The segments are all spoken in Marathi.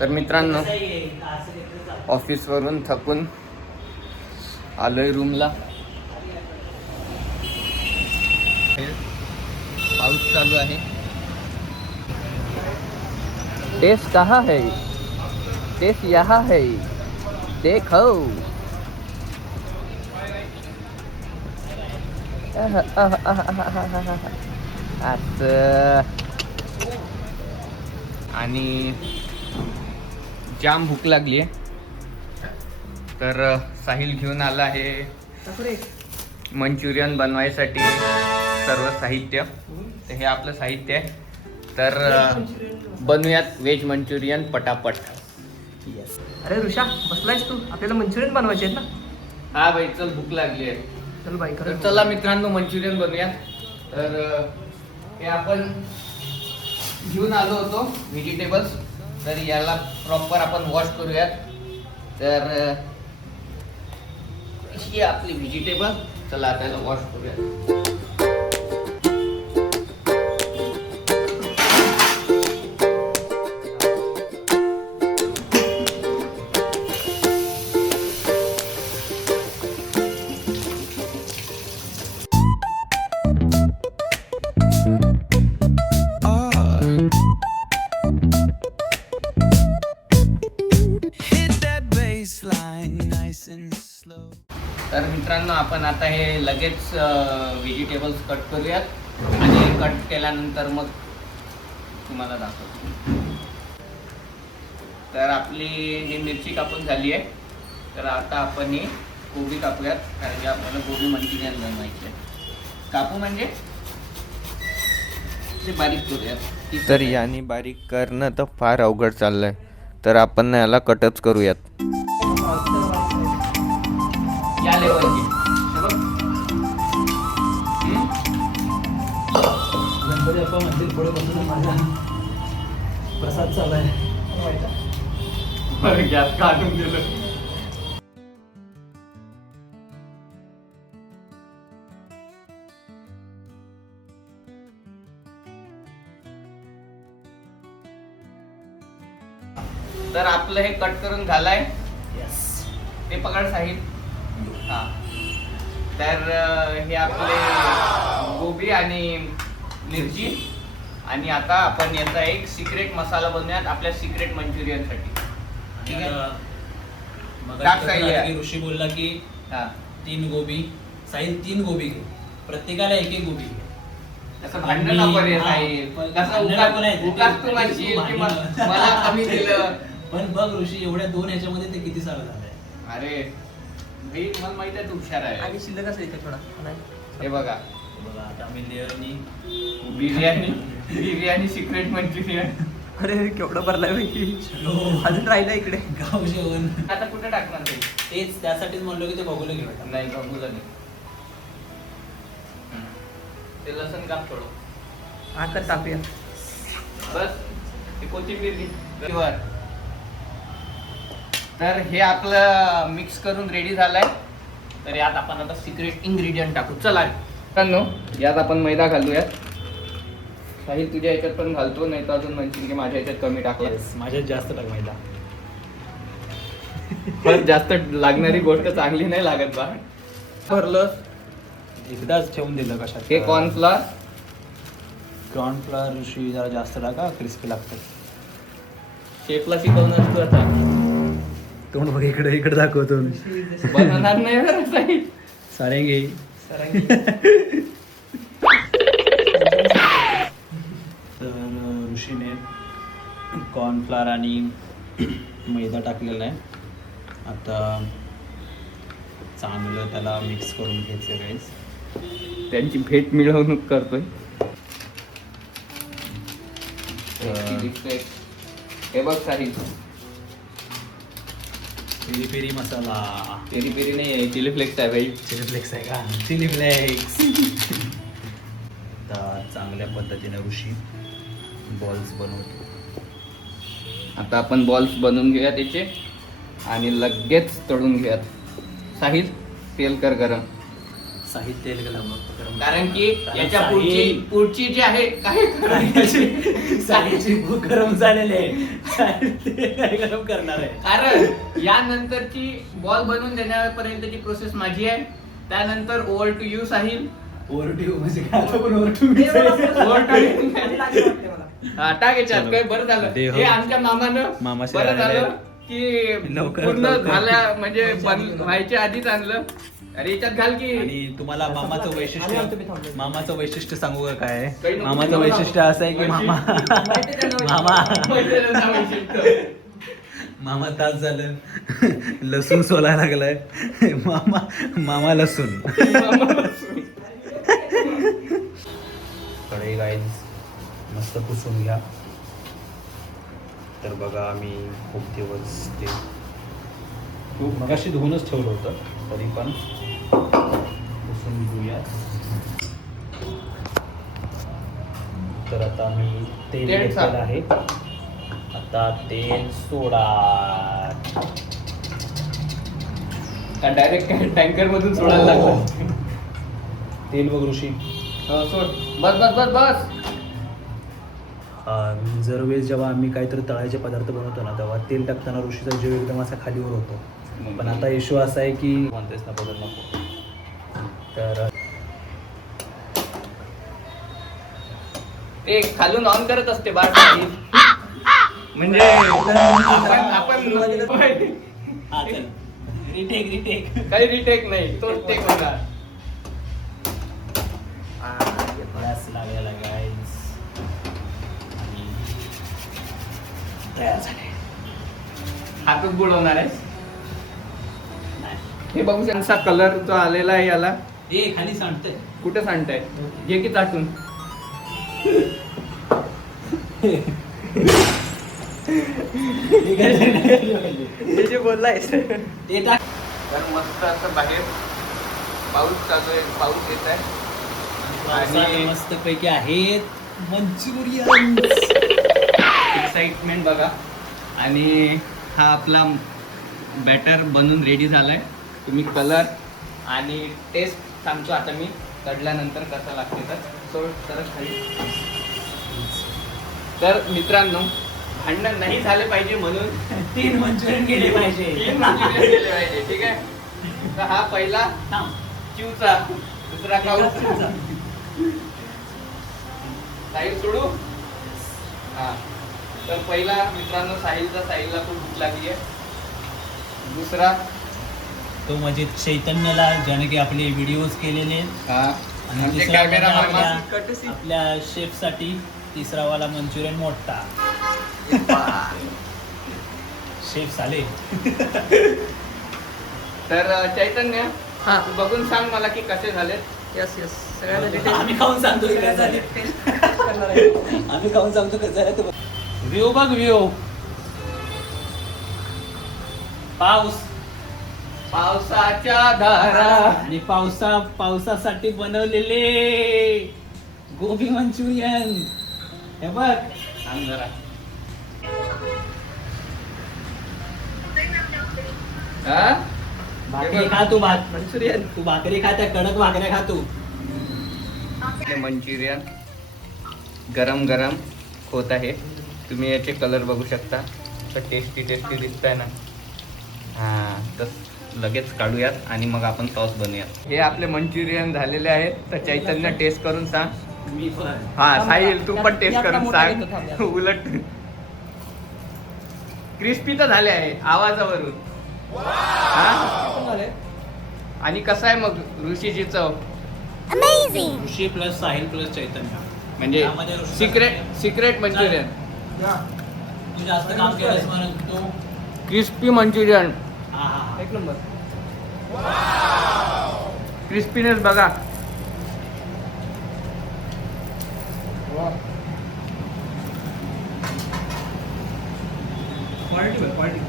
तर मित्रांनो, ऑफिसवरून थकून आलोय रूमला. पाऊस चालू आहे. टेस्ट कहाँ है? टेस्ट यहाँ है, देखो. असं. आणि जाम भूक लागली आहे, तर साहिल घेऊन आला आहे मंचुरियन बनवायसाठी सर्व साहित्य. तर हे आपलं साहित्य आहे. तर बनवूयात व्हेज मंचुरियन पटापट. येस. अरे ऋषा, बसलायस तू? आपल्याला मंचुरियन बनवायचे आहेत ना? हा भाई, चल भूक लागली आहे. चल बाई, तर चला मित्रांनो, मंचुरियन बनवूया. तर हे आपण घेऊन आलो होतो व्हेजिटेबल्स. तर याला प्रॉपर आपण वॉश करूयात. तर ही आपली व्हेजिटेबल. चला आता याला वॉश करूयात. तर मित्रांनो, आपण आता हे लगेच व्हेजिटेबल्स कट करूयात. आणि कट केल्यानंतर मग तुम्हाला दाखवतो. तर आपली ही मिरची कापून झाली आहे. तर आता आपण ही कोबी कापूयात, कारण की आपल्याला कोबी मंचुरियन बनवायचे आहे. कापू म्हणजे ते बारीक करूयात. तर याने बारीक करणं तर फार अवघड चाललंय. तर आपण याला कटच करूयात या लेवलची. गणपती बाप्पा मंदिर पुढे बसून माझा प्रसाद चालू आहे. गॅस काढून दिलं. तर आपलं हे कट करून झालंय. येस. ते पकड साहिल. हा. तर हे आपले गोबी आणि मिरची. आणि आता आपण याचा एक सिक्रेट मसाला बनवूयात आपल्या सिक्रेट मंचुरियन साठी. ठीक आहे. टाक साहिल. ऋषी बोलला की हा, 3 गोबी. साहिल 3 गोबी घे, प्रत्येकाला 1-1 गोबी घे. असं भांडण नको रे साहिल. कसं उगाच तू म्हणशील की मला कमी दिलं. पण बघ ऋषी, एवढ्या 2 ह्याच्यामध्ये ते किती सारं झालंय. अरे भाई, मला माहित आहे तू हुशार आहे. आणि शिल्लक असेल इथे थोडा. हे बघा, बघा आता आम्ही लेअरनी बिर्याणी सिक्रेट मंचुरियन. अरे केवढं भरलाय बाई. अजून राहिलं इकडे. गाव जेवण. आता कुठे टाकणार ते? तेच त्यासाठीच म्हणलो की ते बघूला घेऊया. नाही, बघूला नाही. ते लसण काप थोडं. हा, तर टाकूया. बस. ते कोथिंबीर घे. तर हे आपलं मिक्स करून रेडी झालंय. तर यात आपण आता सिक्रेट इन्ग्रेडियंट टाकू. चला मित्रांनो, यात आपण मैदा घालूयात. साहिल तुझ्या ह्याच्यात पण घालतो, नाही तर अजून म्हणशील की माझ्या ह्याच्यात कमी टाकला. माझ्यात जास्त टाक मैदा. पण जास्त लागणारी गोष्ट चांगली नाही लागत बा. भरलं. एकदाच ठेवून दिलं कशात. हे कॉर्नफ्लॉवर. कॉर्नफ्लॉवर ऋषी जरा जास्त टाका, क्रिस्पी लागतं. शेफला शिकवून असतो आता. तोंड बघ इकडे, इकडे दाखवतो. बनवणार नाही बरं साहिल. सारेंगे. तर ऋषीने कॉर्नफ्लॉवर आणि मैदा टाकलेला आहे. आता चांगलं त्याला मिक्स करून घ्यायचं गाईस. त्यांची भेट मिळवणूक करतोय. हे बघ Sahil, peri peri masala. Peri peri नाही, चिली फ्लेक्स आहे भाई. चिली फ्लेक्स आहे का? Chilli flakes. आता चांगल्या पद्धतीने ऋषी बॉल्स बनवतो. आता आपण बॉल्स बनवून घेऊया त्याचे आणि लगेच तळून घेऊयात. साहिल, तेल कर गरम. साहित्य तेल गरम कारण की याच्या पुढची जी आहे काय साहित्य खूप गरम झालेले आहे. तेल काय गरम करणार आहे. कारण यानंतरची बॉल बनवून देण्यापर्यंतची प्रोसेस माझी आहे. त्यानंतर ओव्हर टू यू साहिल. ओव्हरड्यू म्हणजे काय आता पण ओव्हरड्यू टाक याच्यात चलो. काय बरं झालं देव. हे आमच्या मामानं मामाशी बरं आलेलं झालं आहे. की लवकरात पूर्ण लवकर. झाल्या म्हणजे व्हायच्या आधीच आणलं. अरे याच्यात घाल की आणि तुम्हाला मामाचं वैशिष्ट्य सांगू का काय आहे? काही नको. मामाचं वैशिष्ट्य असं आहे की मामा मामा तास झालं लसूण सोलायला लागलाय. मामा लसूण कढई गाईज मस्त पुसून घ्या. तर बघा आम्ही खूप दिवस ते मगाशी धुवूनच ठेवलं होतं तरी पण पुसून घेऊया. तर आता मी तेल तेल घेतलेलं आहे. आता तेल सोडा. डायरेक्ट टँकर मधून सोडायला लागलं. तेल बघ ऋषी. सोड बस बस बस बस. जर वेळेस जेव्हा आम्ही काहीतरी तळायचे पदार्थ बनवतो ना तेव्हा तेल टाकताना ऋषीचा जीव एकदम असा खालीवर होतो. पण आता इश्यू असा आहे की म्हणतेस ना बदल नको. तर ते खालून ऑन करत असते बार म्हणजे आपण रिटेक काही रिटेक नाही तोच टेक होणार. गॅस लागलेला गाईज आणि तयार झाले. हातच बुडवणार आहे. हे बघू त्यांचा कलर जो आलेला आहे याला ए खाली सांडतंय. कुठे सांगताय घे की चाटून. हे जे बोललाय ते टाक. तर मस्त असं बाहेर पाऊस चालू आहे. पाऊस येत आहे आणि मस्त पैकी आहेत मंचुरियन. एक्साइटमेंट बघा. आणि हा आपला बॅटर बनून रेडी झालाय. तुम्ही कलर आणि टेस्ट सांगतो आता मी काढल्यानंतर कसं लागते तर सोड तर खाली. तर मित्रांनो भांडण नाही झाले पाहिजे म्हणून 3 मंचुरियन केले पाहिजे. 3 मंचुरियन केले पाहिजे. ठीक आहे. तर हा पहिला चिवचा, दुसरा काऊचा. साहिल सोडू. हा तर पहिला मित्रांनो साहिलला खूप भूक लागली आहे. दुसरा तो म्हणजे चैतन्यला ज्याने की आपले व्हिडिओज केलेले. हा आणि आमचे तिसरा म्हणजे कॅमेरा आपल्या शेफ साठी तिसरावाला मंचुरियन मोठा. शेफ साले. तर चैतन्य तू बघून सांग मला की कसे झाले. यस यस आम्ही खाऊन सांगतो कसं झाले. आम्ही खाऊन सांगतो कसं झालं. व्ह्यू बघ व्ह्यू. पाऊस पावसाच्या धारा आणि पावसासाठी बनवलेले गोबी मंचुरियन. हे बघ सांग जरा. हा? भाकरी खा तू. मंचुरियन तू भाकरी खा. त्या कडक भाकऱ्या खा तू. मंचुरियन गरम गरम होत आहे. तुम्ही याचे कलर बघू शकता. तर टेस्टी दिसत आहे ना. हा तर लगेच काढूयात आणि मग आपण सॉस बनवूयात. हे आपले मंचुरियन झालेले आहेत. तर चैतन्य टेस्ट करून सांग. मी पण. हा साहिल तू पण टेस्ट करून सांग. उलट क्रिस्पी तर झाले आहे आवाजावरून. हा आणि कसं आहे मग ऋषीची चव. ऋषी प्लस साहिल प्लस चैतन्य म्हणजे यामध्ये ऋषी सिक्रेट मंचुरियन. तू जास्त काम केलंस म्हणून तू क्रिस्पी मंचुरियन. एक नंबर. क्रिस्पीनेस बघा. क्वालिटी.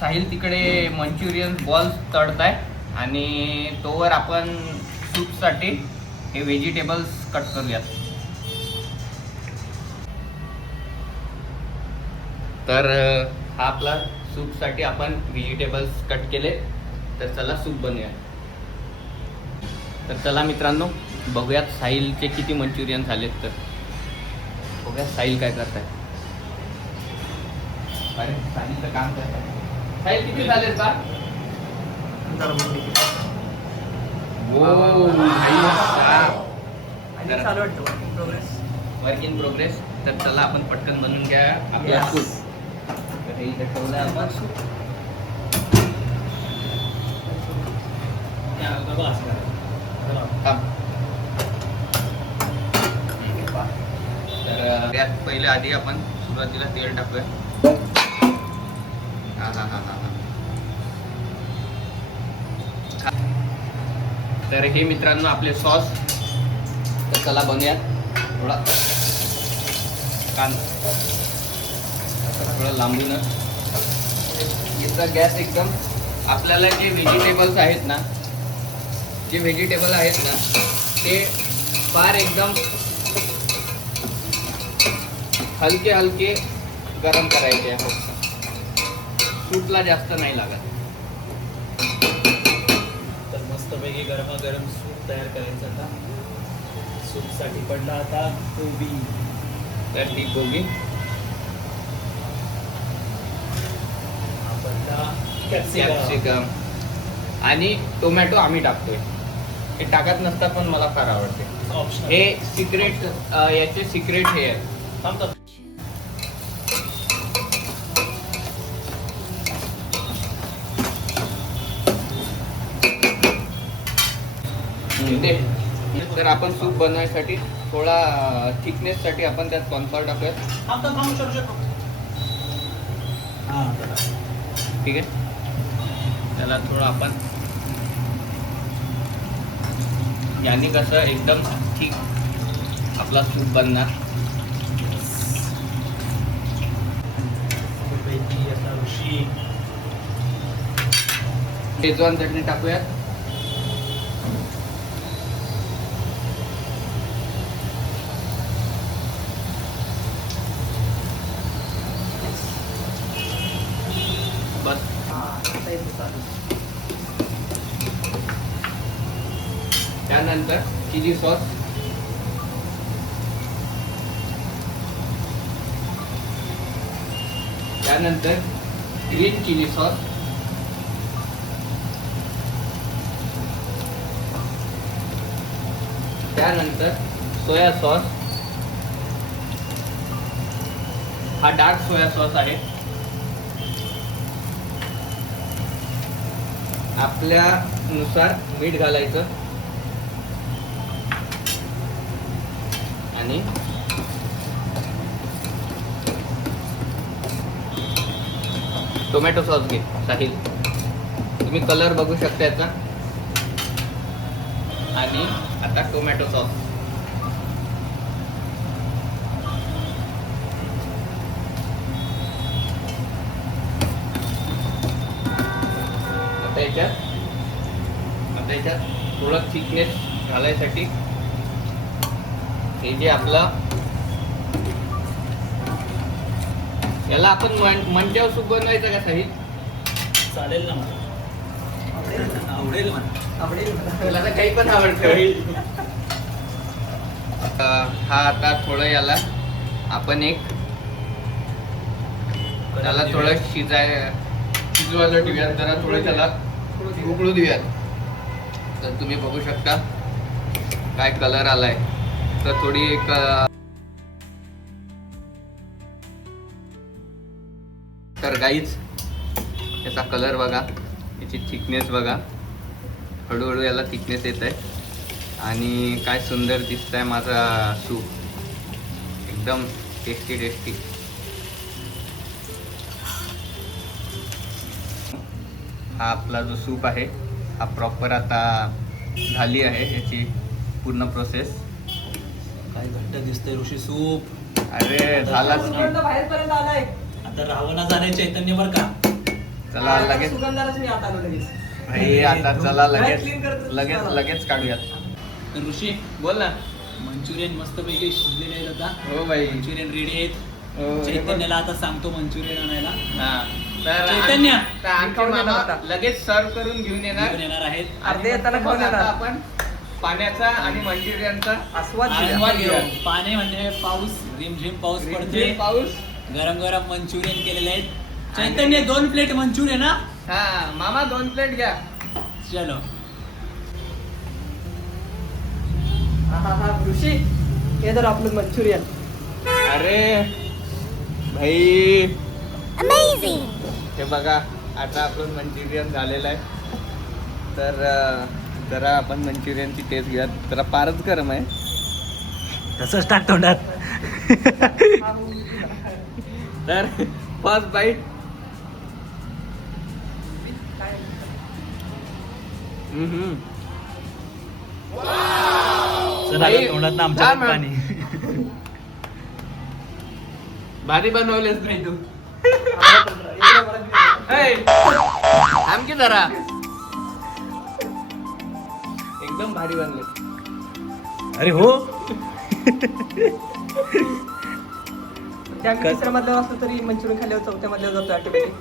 साहिल तिकडे मंचुरियन बॉल्स तळताय आणि तोवर आपण सूपसाठी हे व्हेजिटेबल्स कट करूयात. तर हा आपला सूपसाठी आपण व्हेजिटेबल्स कट केले. तर चला सूप बनवूया. तर चला मित्रांनो, बघूयात साहिलचे किती मंचुरियन झालेत. तर बघूयात साहिल काय करताय. अरे साहिलचं काम काय आहे. साहिल किती झालेत बा? चालू वाटतं प्रोग्रेस. Work in progress. तर चला आपण पटकन बनवून घ्या आपला Yes. सूप. तर हे इथे ठेवलं आपण सूप. थांब. तर त्यात पहिले आधी आपण सुरुवातीला तेल टाकूया. हा हा हा हा. तर हे मित्रांनो आपले सॉस. तर चला बनवूयात. थोडा कांदा थोडं लांबूनच याचा गॅस एकदम. आपल्याला जे व्हेजिटेबल आहेत ना ते फार एकदम हलके हलके गरम करायचे आहे. सूपला जास्त नाही लागत. तर मस्तपैकी गरमागरम सूप तयार करायचं आता. सूपसाठी पडला आता कोबी. तर ही कोबी हा पडला कॅप्सिकम आणि टोमॅटो आम्ही टाकतोय. हे टाकत नसता पण मला फार आवडते. ऑप्शनल. हे सिक्रेट याचे सिक्रेट हे आहे. थांबतात. तर आपण सूप बनवायसाठी थोडा थिकनेस साठी आपण त्यात कॉर्नफ्लॉवर टाकूयात. ठीक आहे. त्याला थोडं आपण याने कसं एकदम ठीक आपला सूप बनणार. पैकी आता ऋषी शेजवान चटणी टाकूयात. बस. त्यानंतर चिली सॉस. त्यानंतर ग्रीन चिली सॉस. त्यानंतर सोया सॉस. हा डार्क सोया सॉस आहे. आपल्यानुसार मीठ घालायचं आणि टोमॅटो सॉस घे साहिल. तुम्ही कलर बघू शकता याचा. आणि आता टोमॅटो सॉस. आता याच्यात थोडं थिकनेस घालायसाठी हे जे आपलं याला आपण मंच्यावर सूप बनवायचं का साहिल? चालेल ना मला. आवडेल मला. तुला तर काही पण आवडतं. हा आता थोडं याला आपण त्याला थोडं शिजवायला ठेवूयात. जरा थोडं त्याला उकळू देऊयात. तर तुम्ही बघू शकता काय कलर आलाय. तर थोडी तर गाईच याचा कलर बघा, याची थिकनेस बघा. हळूहळू याला थिकनेस येत आहे आणि काय सुंदर दिसत आहे माझा सूप. एकदम टेस्टी टेस्टी. हा आपला जो सूप आहे हा प्रॉपर आता झाली आहे याची पूर्ण प्रोसेस. काय घट्ट दिसतंय ऋषी सूप. अरे झालाच की. बाहेरपर्यंत आलाय. आता रावणा झालंय चैतन्य बर का. चला लगेच सुगंधालाच मी आता आलो लगेच. भाई आता चला लगेच clean करतोच. लगेच लगेच काढूयात. तर ऋषी बोल ना. मंचुरियन मस्तपैकी शिजलेले आहेत आता. हो भाई. मंचुरियन रेडी आहेत. हो, हे बघ. चैतन्याला आता सांगतो मंचुरियन आणायला. हा. तर चैतन्य. तर आमचे मामा लगेच सर्व करून घेऊन येणार. घेऊन येणार आहेत. आणि अर्धे येताना मग खाऊन आता येणार. आपण पाण्याचा आणि मंचुरियनचा आस्वाद आस्वाद घ्या. पाणी म्हणजे पाऊस रिमझिम पाऊस रिमझिम पाऊस. गरम गरम मंचुरियन केलेले आहेत. चैतन्य 2 प्लेट मंचुरियन हा. हा मामा 2 प्लेट घ्या. चलो. ऋषी हे तर आपलं मंचुरियन. अरे भाई हे बघा आता आपण मंचुरियन झालेलं आहे. तर जरा आपण मंचुरियनची टेस्ट घ्या. जरा फारच गरम आहे. तसंच टाक तोंडात. तर फर्स्ट बाईट. चला तोंडात आमच्या छान आहे. पाणी. भारी बनवलेस नाही तू. आमची जरा एकदम भारी बनले. अरे हो. त्या तिसऱ्या मधल्यावर असलं तरी मंचुरियन खाल्ल्यावर चौथ्या मधल्यावर जातो ऑटोमॅटिक.